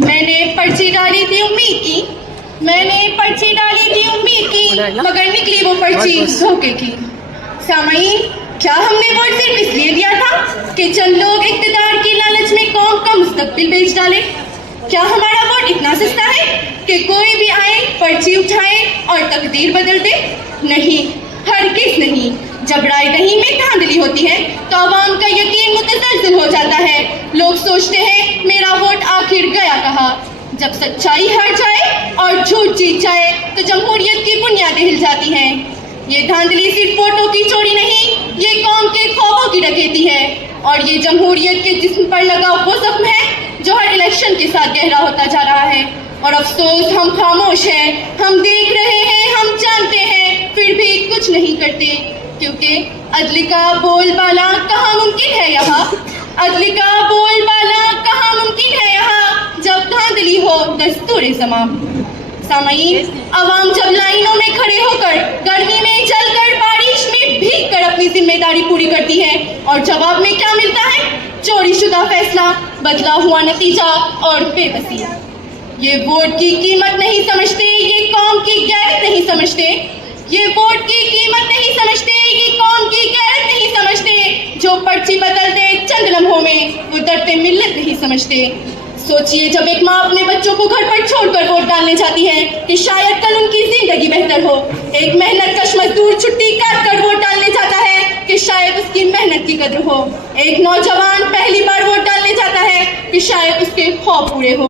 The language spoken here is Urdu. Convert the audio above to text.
میں نے پرچی ڈالی تھی امید کی، میں نے پرچی ڈالی تھی امید کی، مگر نکلی وہ پرچی دھوکے کی۔ سامعین، کیا ہم نے ووٹ صرف اس لیے دیا تھا کہ چند لوگ اقتدار کی لالچ میں قوم کا مستقبل بیچ ڈالے؟ کیا ہمارا ووٹ اتنا سستا ہے کہ کوئی بھی آئے، پرچی اٹھائے اور تقدیر بدل دے؟ نہیں، ہرگز نہیں۔ جب رائے دہی میں دھاندلی ہوتی ہے تو عوام کا یقین متزلزل ہو جاتا ہے۔ لوگ سوچتے ہیں میرا ووٹ آخر گیا کہاں؟ جب سچائی ہار جائے اور جھوٹ جیت جائے تو جمہوریت کی بنیادیں ہل جاتی ہیں۔ یہ دھاندلی صرف ووٹوں کی چوری نہیں، یہ قوم کے خوابوں کی ڈکیتی ہے، اور یہ جمہوریت کے جسم پر لگا وہ زخم ہے جو ہر الیکشن کے ساتھ گہرا ہوتا جا رہا ہے۔ اور افسوس، ہم خاموش ہیں، ہم دیکھ رہے ہیں، ہم جانتے ہیں، پھر بھی کچھ نہیں کرتے، کیونکہ عدل کا بول بالا کہاں ممکن ہے یہاں؟ عدل کا بول بالا کہاں ممکن ہے یہاں جب دھاندلی ہو دستور زمان؟ سامعین، عوام جب لائنوں میں کھڑے ہو کر، گرمی میں جل کر، بارش میں بھیگ کر اپنی ذمہ داری پوری کرتی ہے، اور جواب میں کیا ملتا ہے؟ چوری شدہ فیصلہ، بدلا ہوا نتیجہ اور بے بسی۔ یہ ووٹ کی قیمت نہیں سمجھتے، یہ قوم کی غیرت نہیں سمجھتے، یہ ووٹ کی قیمت نہیں سمجھتے، یہ قوم کی غیرت نہیں سمجھتے۔ جو پرچی بدل دے چند لمحوں میں، وہ درد ملت نہیں سمجھتے۔ سوچئے، جب ایک ماں اپنے بچوں کو گھر پر چھوڑ کر ووٹ ڈالنے جاتی ہے کہ شاید کل ان کی زندگی بہتر ہو، ایک محنت کش مزدور چھٹی کاٹ کر ووٹ ڈالنے جاتا ہے کہ شاید اس کی محنت کی قدر ہو، ایک نوجوان پہلی بار ووٹ ڈالنے جاتا ہے کہ شاید اس کے خواب پورے ہو۔